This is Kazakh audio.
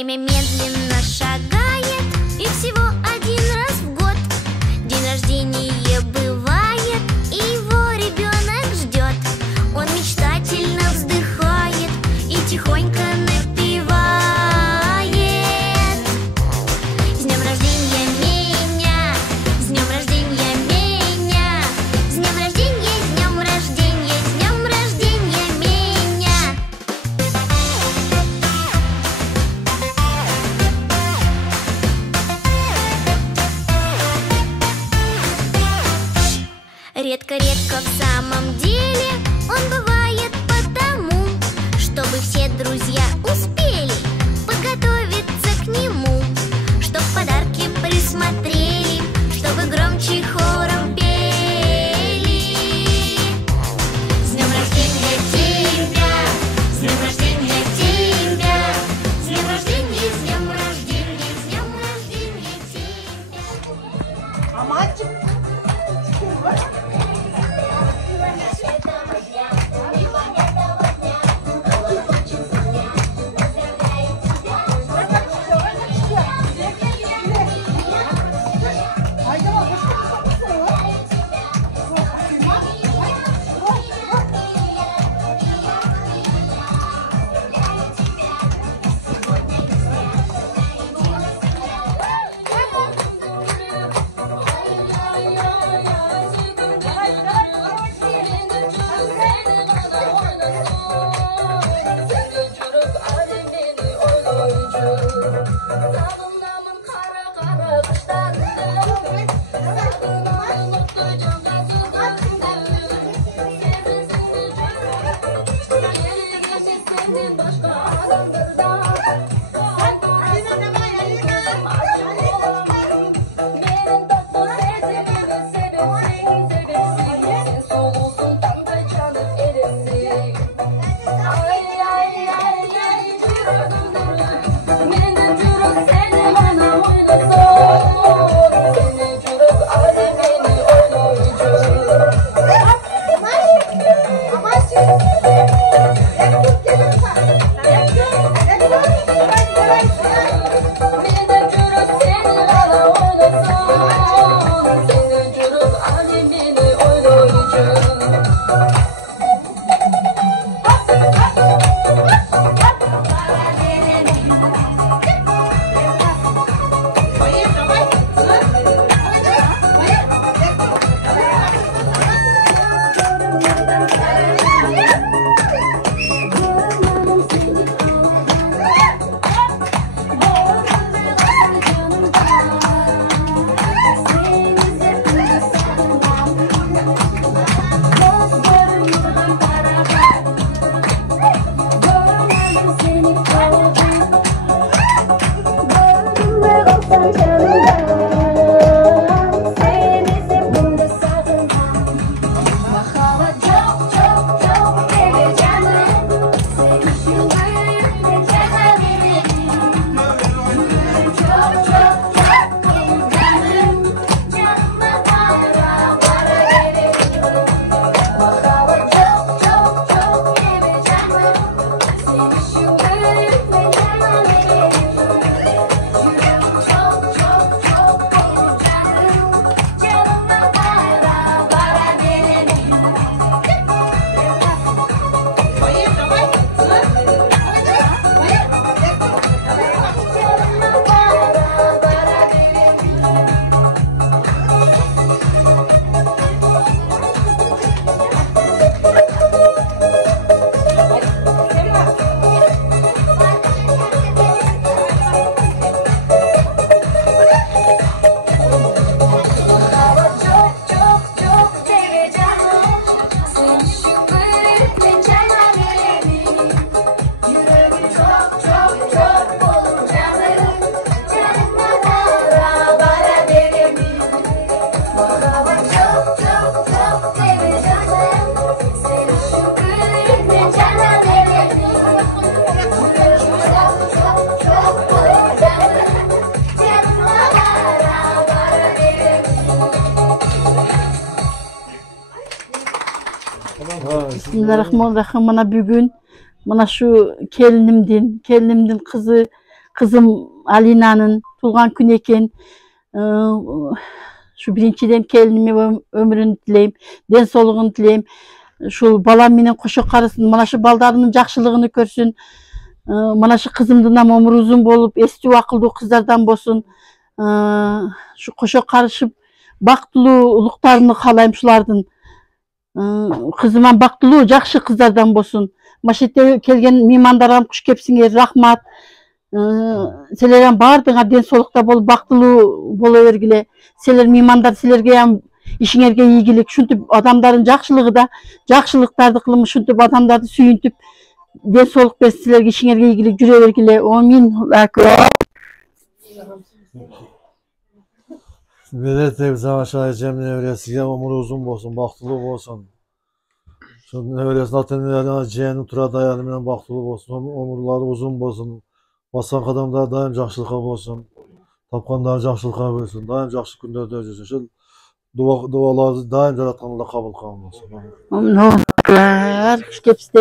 Время медленно шагает, и всего один раз в год день рождения бывает, и его ребенок ждет. Он мечтательно вздыхает и тихонько напевает: с днем рождения меня, с днем рождения меня, с днем рождения, с днем рождения, с днем рождения меня. Редко-редко в самом деле он бывает потому, чтобы все друзья успели подготовиться к нему, чтоб подарки присмотрели, чтобы громче хором пели. С днем рождения тебя, с днем рождения тебя, с днем рождения, с днем рождения, с днем рождения тебя. А мальчик? Bismillahirrahmanirrahim. Mına bugün mına şu keliнимдин kızı кызым Алинанын туулган күнү экен. Şu birinciden келиниме өмүрүн тилейм, ден соолугун тилейм. Ушул балам менен кошо карысын, мына шу балдарымдын жакшылыгын көрсүн. Мына шу кызымдын да өмүрү узун болуп, эстүү акылдуу кыздардан болсун. Шу кошо карышып бактылуу улуктарымды каалайм шулардын. Кызыма бактылуу, жакшы кыздардан болсун. Маш жерге келген меймандарга куш кепсиңер, рахмат. Силердин баардыгыңар ден соолукта болуп, бактылуу боло бергиле. Силер меймандар, силерге ham ишиңерге ийгилик. Ушинтип адамдардын жакшылыгы да жакшылыктарды кылып, ушинтип адамдарды сүйүнтүп, ден соолук берсин, силерге ишиңерге ийгилик жүрө бергиле. Амин. Берет Замаша эжемдин небересиге өмүрү узун болсун, бактылуу болсун. Ошо небересинин ата-энелерine, жээни Турат аялы менен бактылуу болсун, өмүрлөрү узун болсун. Басқан кадамдар дайым жакшылыкка болсун. Тапкандары жакшылыкка болсун. Дайым жакшы күндөрдө жүрсүн. Ошол дуаларды дайым жараткан Алла кабыл кылган болсун. Куш кепсиңер.